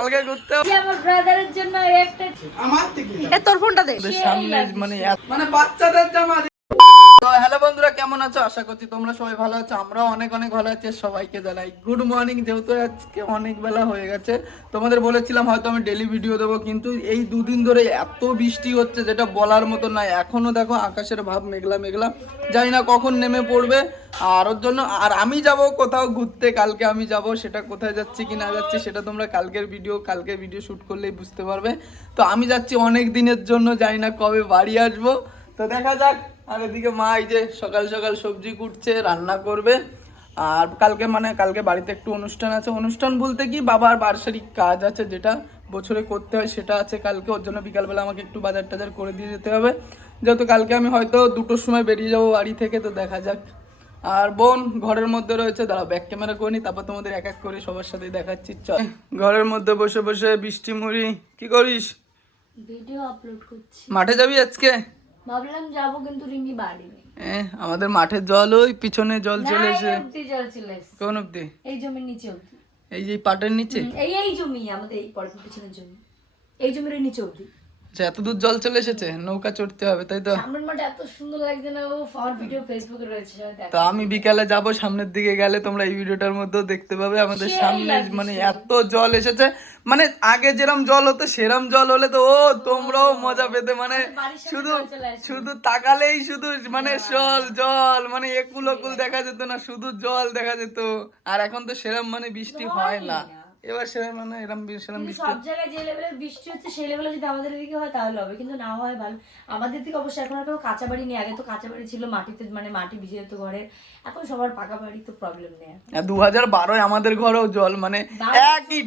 কালকে ঘুরতে আমার ব্রাদারের জন্য একটা আমার থেকে এ তোর ফোনটা দে। সামনে মানে মানে বাচ্চাদের জামা তো হ্যালো বন্ধুরা, কেমন আছো? আশা করছি তোমরা সবাই ভালো আছো আমরা অনেক অনেক ভালো আছি সবাইকে জানাই গুড মর্নিং যেহেতু আজকে অনেক বেলা হয়ে গেছে। তোমাদের বলেছিলাম হয়তো আমি ডেলি ভিডিও দেবো, কিন্তু এই দুদিন ধরে এত বৃষ্টি হচ্ছে, যেটা বলার মতো নয় এখনও দেখো আকাশের ভাব মেঘলা মেঘলা, জানি না কখন নেমে পড়বে। আর ওর জন্য, আর আমি যাব কোথাও ঘুরতে, কালকে আমি যাব, সেটা কোথায় যাচ্ছি, কি না যাচ্ছি, সেটা তোমরা কালকের ভিডিও কালকে ভিডিও শ্যুট করলেই বুঝতে পারবে। তো আমি যাচ্ছি অনেক দিনের জন্য, জানি না কবে বাড়ি আসব। তো দেখা যাক আর এদিকে মা এই যে সকাল সকাল সবজি কুটছে রান্না করবে। আর কালকে মানে কালকে বাড়িতে একটু অনুষ্ঠান আছে। অনুষ্ঠান বলতে কি বাবার বার্ষিক কাজ আছে যেটা বছরে করতে হয় সেটা আছে কালকে। ওর জন্য বিকালবেলা আমাকে একটু বাজার টাজার করে দিয়ে যেতে হবে। যেহেতু কালকে আমি হয়তো দুটোর সময় বেরিয়ে যাব বাড়ি থেকে তো দেখা যাক। আর বোন ঘরের মধ্যে রয়েছে দাঁড়াও ব্যাক ক্যামেরা করে নি তারপর তোমাদের এক এক করে সবার সাথে দেখাচ্ছি। চল। ঘরের মধ্যে বসে বসে বৃষ্টি মুড়ি কি করিস? ভিডিও আপলোড করছি। মাঠে যাবি আজকে? ভাবলাম যাব কিন্তু রিমি বাড়ি নেই। আমাদের মাঠের জল ওই পিছনে জল চলে এসে। জল চলে এসছে। কোন অব্দি এই জমির নিচে অবধি। এই যে পাটের নিচে? এই এই জমি আমাদের এই পাটের পিছনের জমি। এই জমির নিচে অবধি। আচ্ছা এত দূর জল চলে এসেছে নৌকা চড়তে হবে তাই তো? সামনের মাঠে এত সুন্দর লাগছে না ও ফর ভিডিও ফেসবুকে রয়েছে তো আমি বিকালে যাব সামনের দিকে গেলে তোমরা এই ভিডিওটার মধ্যেও দেখতে পাবে আমাদের সামনে মানে এত জল এসেছে মানে আগে যেরম জল হতো সেরম জল হলে তো ও তোমরাও মজা পেতে মানে শুধু। শুধু তাকালেই শুধু মানে জল জল মানে একুল অকুল দেখা যেত না শুধু জল দেখা যেত আর এখন তো সেরম মানে বৃষ্টি হয় না। এবার সেরম মানে এরম সেরম কিন্তু বৃষ্টি সব জায়গায় যে লেভেলের বৃষ্টি হচ্ছে সেই লেভেলে যদি আমাদের এদিকে হয় তাহলে হবে কিন্তু না হয় ভালো। আমাদের দিকে অবশ্যই এখন আর কাঁচা বাড়ি নেই আগে তো কাঁচা বাড়ি ছিল মাটিতে মানে মাটি ভিজে যেত ঘরে। এখন সবার পাকা বাড়ি তো প্রবলেম নেই। দু হাজার বারোয় আমাদের ঘরেও জল মানে একই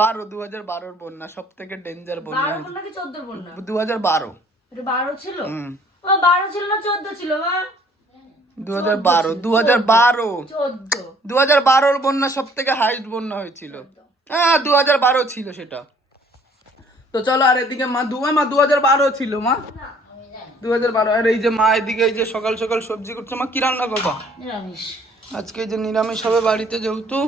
বারো দু হাজার বারোর বন্যা সব থেকে ডেঞ্জার বন্যা। বারো বন্যা কি চোদ্দ বন্যা? দু হাজার বারো। এটা বারো ছিল? ও বারো ছিল না চোদ্দ ছিল মা? দু হাজার বারো দু হাজার বারো। চোদ্দ। দু হাজার বারোর বন্যা সব থেকে হাইস্ট বন্যা হয়েছিল। হ্যাঁ দু হাজার বারো ছিল সেটা। তো চলো আর এদিকে মা দু মা দু হাজার বারো ছিল মা। দু হাজার বারো আর এই যে মা এদিকে এই যে সকাল সকাল সবজি করছে মা কি রান্না করবা আজকে এই যে নিরামিষ হবে বাড়িতে যেহেতু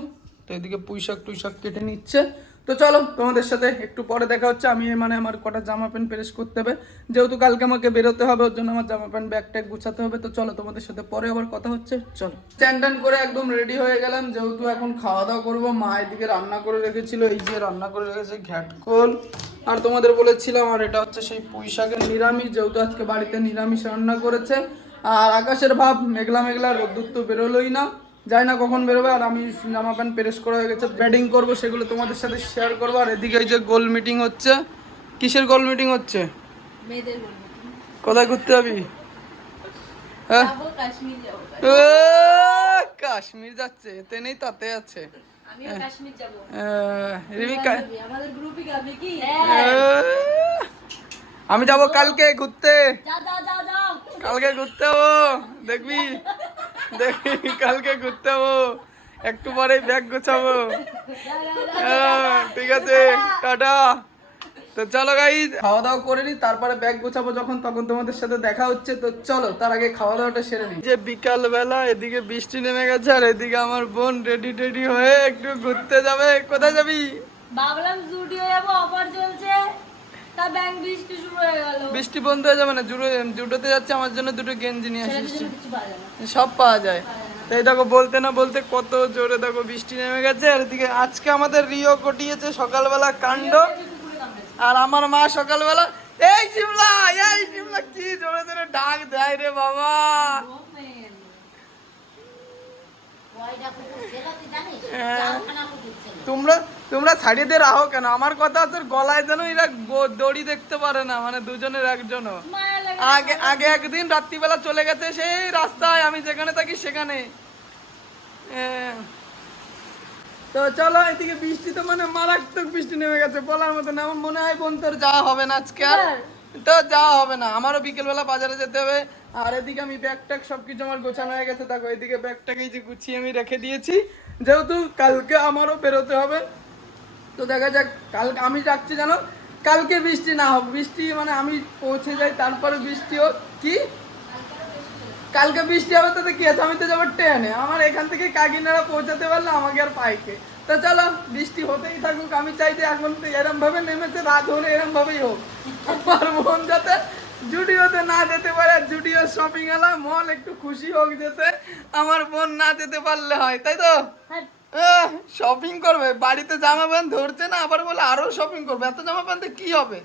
তো এদিকে পুঁইশাক টুইশাক টুই শাক কেটে নিচ্ছে। তো চলো, তোমাদের সাথে একটু পরে দেখা হচ্ছে। আমি মানে আমার কটা জামা প্যান্ট প্রেস করতে হবে। যেহেতু কালকে আমাকে বেরোতে হবে, ওর জন্য আমার জামা প্যান্ট ব্যাগটা গুছাতে হবে। তো চলো, তোমাদের সাথে পরে আবার কথা হচ্ছে। চলো। স্ট্যান্ড করে একদম রেডি হয়ে গেলাম। যেহেতু এখন খাওয়া দাওয়া করব, মা এদিকে রান্না করে রেখেছিল। এই যে রান্না করে রেখেছে ঘ্যাটকোল। আর তোমাদের বলেছিলাম, আর এটা হচ্ছে সেই পুঁই শাকের নিরামিষ, যেহেতু আজকে বাড়িতে নিরামিষ রান্না করেছে। আর আকাশের ভাব, মেঘলা মেঘলা, রোদ্দুর তো বেরোলোই না। যাই না কখন বেরোবে আর আমি জামা প্যান্ট প্রেস করা হয়ে গেছে ব্যাটিং করব সেগুলো তোমাদের সাথে শেয়ার করব। আর এদিকে এই যে গোল মিটিং হচ্ছে কিসের গোল মিটিং হচ্ছে? কোথায় ঘুরতে যাবি? হ্যাঁ? কাশ্মীর যাব ও, কাশ্মীর যাচ্ছে এতে নেই তাতে আছে। আমিও কাশ্মীর যাব। আহ, রিমি কা- আমাদের গ্রুপে যাবে কি? আহ, আমি যাব কালকে ঘুরতে। যা যা যা যাও কালকে ঘুরতে দেখবি। কালকে ঘুরতে হব একটু পরে ব্যাগ গোছাবো। হ্যাঁ, ঠিক আছে টাটা। তো চলো গাই খাওয়া দাওয়া করে নি তারপরে ব্যাগ গোছাবো যখন তখন তোমাদের সাথে দেখা হচ্ছে। তো চলো তার আগে খাওয়া দাওয়াটা সেরে নি। যে বিকাল বেলা এদিকে বৃষ্টি নেমে গেছে আর এদিকে আমার বোন রেডি টেডি হয়ে একটু ঘুরতে যাবে। কোথায় যাবি? ভাবলাম জুডিও যাব অফার চলছে। তা ব্যাংক বৃষ্টি শুরু হয়ে গেল। বৃষ্টি বন্ধ হয়ে যাবে না জুডো জুডোতে যাচ্ছে আমার জন্য দুটো গেঞ্জি নিয়ে আসিস। সব পাওয়া যায়। তো এই দেখো বলতে না বলতে কত জোরে দেখো বৃষ্টি নেমে গেছে। আর এদিকে আজকে আমাদের রিও কটিয়েছে সকালবেলা কাণ্ড। আর আমার মা সকালবেলা এই শিমলা এই শিমলা কি জোরে জোরে ডাক দেয় রে বাবা! হ্যাঁ। তোমরা তোমরা ছাড়িয়ে রাখো কেন? আমার কথা হচ্ছে গলায় যেন এরা দড়ি দেখতে পারে না মানে দুজনের একজনও। আগে আগে একদিন রাত্রিবেলা চলে গেছে সেই রাস্তায় আমি যেখানে থাকি সেখানে। হ্যাঁ। তো চলো এদিকে বৃষ্টি তো মানে মারাত্মক বৃষ্টি নেমে গেছে বলার মতো না। আমার মনে হয় বোন তোর যাওয়া হবে না আজকে আর। তো যাওয়া হবে না আমারও বিকেলবেলা বাজারে যেতে হবে। আর এদিকে আমি ব্যাগ ট্যাগ সবকিছু আমার গোছানো হয়ে গেছে। দেখো এদিকে ব্যাগটাকে এই যে গুছিয়ে আমি রেখে দিয়েছি। যেহেতু কালকে আমারও বেরোতে হবে তো দেখা যাক, কালকে আমি যাচ্ছি জানো? কালকে বৃষ্টি না হোক, বৃষ্টি মানে আমি পৌঁছে যাই, তারপরে বৃষ্টি হোক, কি? কালকে বৃষ্টি হবে তাতে কি আছে? আমি তো যাব ট্রেনে। আমার এখান থেকে কাকিনাড়া পৌঁছাতে পারলে আমাকে আর পাইকে। তো চলো, বৃষ্টি হতেই থাকুক, আমি চাইতে এখন তো এরম ভাবে নেমেছে, রাত হলে এরম ভাবেই হোক। আমার বোন যাতে জুডিওতে না যেতে পারে জুডিও শপিং এলা মল একটু খুশি হোক যেতে, আমার বোন না যেতে পারলে হয়, তাই তো? শপিং করবে বাড়িতে জামা প্যান্ট ধরছে না আবার বলে আরও শপিং করবে এত জামা প্যান্টে কি হবে?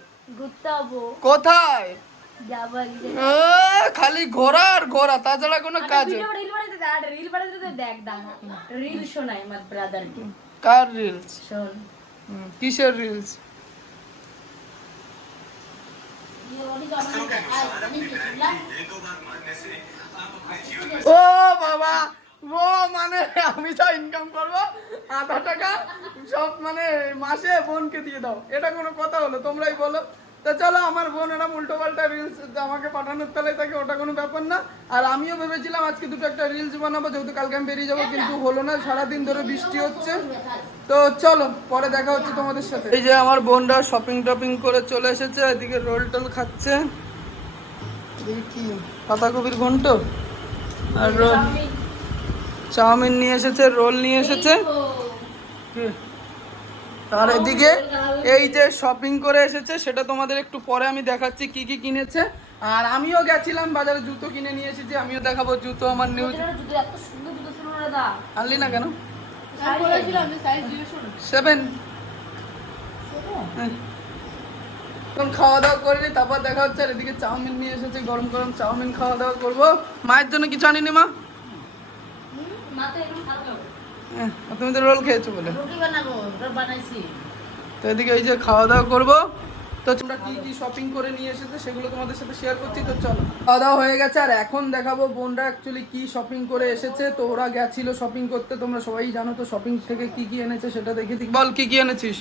কোথায়? খালি ঘোরা আর ঘোরা তাছাড়া কোনো কাজ রিল শোনাই আমার ব্রাদারকে কার রিলস শোন। কিসের রিলস ও মানে আমি যা ইনকাম করব আধা টাকা সব মানে মাসে বোনকে দিয়ে দাও। এটা কোনো কথা হলো তোমরাই বলো। তো চলো আমার বোন এরকম উল্টো পাল্টা রিলস আমাকে পাঠানোর তালে থাকে ওটা কোনো ব্যাপার না। আর আমিও ভেবেছিলাম আজকে দুটো একটা রিলস বানাবো যেহেতু কালকে আমি বেরিয়ে যাব কিন্তু হলো না সারাদিন ধরে বৃষ্টি হচ্ছে। তো চলো পরে দেখা হচ্ছে তোমাদের সাথে। এই যে আমার বোনরা শপিং টপিং করে চলে এসেছে এদিকে রোল টোল খাচ্ছে। এই কি? পাতাকপির ঘন্ট? আর রোল চাউমিন নিয়ে এসেছে রোল নিয়ে এসেছে? আর এদিকে এই যে শপিং করে এসেছে সেটা তোমাদের একটু পরে আমি দেখাচ্ছি কি কি কিনেছে। আর আমিও গেছিলাম বাজারে জুতো কিনে নিয়ে এসেছি আমিও দেখাবো জুতো আমার দা আনলি না কেন? সেভেন এখন খাওয়া দাওয়া করিনি তারপর দেখা হচ্ছে আর এদিকে চাউমিন নিয়ে এসেছে গরম গরম চাউমিন খাওয়া দাওয়া করব। মায়ের জন্য কিছু আনিনি মা মা তো এরকম ভালো হবে হ্যাঁ, তুমি তো রোল খেয়েছো বলে। তো এদিকে এই যে খাওয়া দাওয়া করব। তো তোমরা কি কি শপিং করে নিয়ে এসেছে সেগুলো তোমাদের সাথে শেয়ার করছি তো চলো। খাওয়া দাওয়া হয়ে গেছে আর এখন দেখাবো বোনরা অ্যাকচুয়ালি কি শপিং করে এসেছে। তো ওরা গেছিল শপিং করতে তোমরা সবাই জানো তো শপিং থেকে কি কি এনেছে সেটা দেখে দিই। বল কি কি এনেছিস?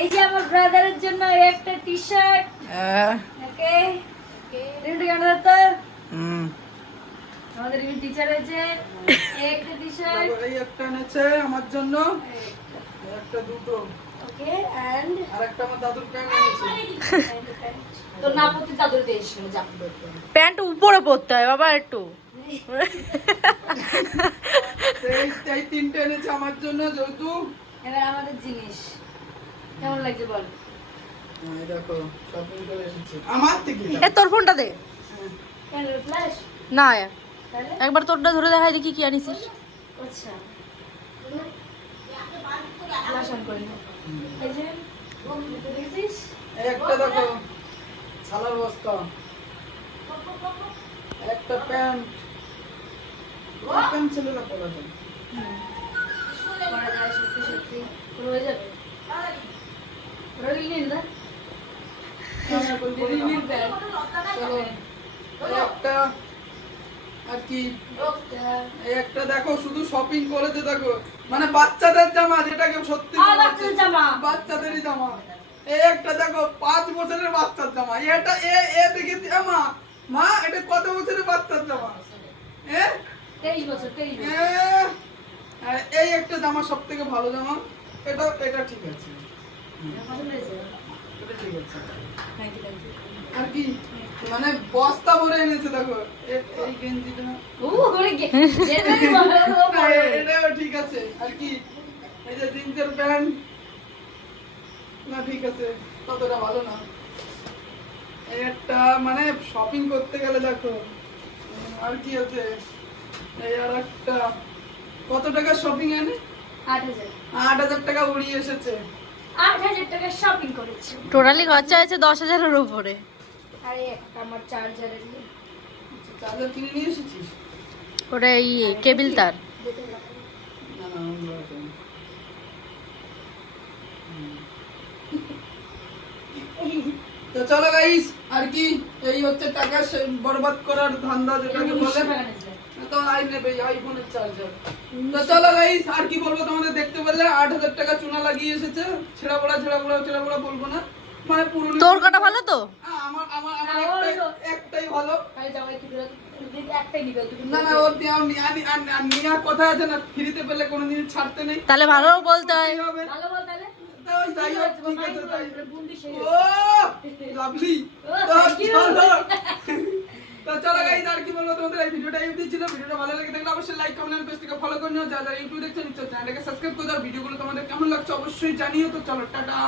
এই যে আমার ব্রাদারের জন্য একটা টি শার্ট হ্যাঁ। ওকে। কেন তো হুম। আমাদের রিমি টিচার হয়েছে এই একটা টি শার্ট এই একটা এনেছে আমার জন্য। একটা দুটো। ওকে এন্ড আর একটা আমার দাদুর প্যান্ট এনেছে। তো না পড়তে দিয়ে এসেছিল জামা প্যান্ট উপরে পরতে হয় বাবা একটু। এই তিনটে এনেছে আমার জন্য যেহেতু এবার আমাদের জিনিস। কেমন লাগছে বল? এই দেখো শপিং করে এসেছে। আমার থেকে? এ তোর ফোনটা দে। কেন ফ্ল্যাশ না একবার তোরটা ধরে দেখাই দেখি কি আনিছিস। আচ্ছা। ফ্ল্যাশ অন করে নাও। এই যে এটা দেখেছিস? এই একটা দেখো ছালার বস্তা। একটা প্যান্ট। প্যান্ট ছেলেরা পরা যায়। করা যায় সত্যি সত্যি রয়ে যাবে রইল নিন একটা। আর কি? একটা দেখো শুধু শপিং করেছে দেখো। মানে বাচ্চাদের জামা যেটাকে সত্যি জামা। বাচ্চাদেরই জামা। এই একটা দেখো পাঁচ বছরের বাচ্চার জামা। এটা এ এ দেখে দি- মা মা এটা কত বছরের বাচ্চার জামা? এই একটা জামা সব থেকে ভালো জামা। এটা এটা ঠিক আছে। আর কি? মানে বস্তা ভরে এনেছে দেখো। এই গেঞ্জিটা। ও করে গে যেটাই বলো ও না, পরে। এ- এটাও ঠিক আছে। আর কি? এই যে জিন্সের প্যান্ট। না ঠিক আছে। ততটা ভালো না। একটা মানে শপিং করতে গেলে দেখো আর কি আছে? এই আর একটা। কত টাকা শপিং এনে আট হাজার। আট হাজার টাকা উড়িয়ে এসেছে। আট হাজার টাকা শপিং করেছি। টোটালি খরচা হয়েছে দশ হাজারের উপরে। আরে আমার চার্জারের চার্জার কিনে নিয়ে এসেছিস? ওটা এই কেবিল তার। তো চলো গাইস আর কি এই হচ্ছে টাকা বরবাদ করার ধান্দা যেটাকে বলে। তো আই নেবে আইফোনের চার্জার তো চলো গাইস আর কি বলব তোমাদের দেখতে পেলে? আট হাজার টাকা চুনা লাগিয়ে এসেছে। ছেঁড়া পড়া ছেঁড়া পড়া ছেঁড়া পড়া বলব না। মানে পুরো তোর কটা ভালো তো? আমার আমার আমার আমার একটাই ভালো। তাহলে জামাই একটু ফেরত দিদি একটাই নিবে দুটো না না ওর দিয়ে। আমি আমি নিয়া কথা আছে না ফ্রিতে পেলে কোনোদিন ছাড়তে নেই। তাহলে ভালো বলতে হয়। ভালো বল তাহলে। লাভলি তো চলো আর কি বলব তোমাদের? এই ভিডিওটা এই ছিল। ভিডিওটা ভালো লাগে থাকলে অবশ্যই লাইক কমেন্ট পেজটাকে ফলো করে নিও। যারা যারা ইউটিউব দেখছ, নিশ্চয়ই চ্যানেলটাকে সাবস্ক্রাইব করে দাও। তোমাদের কেমন লাগছে অবশ্যই জানিও। তো চলো, টাটা।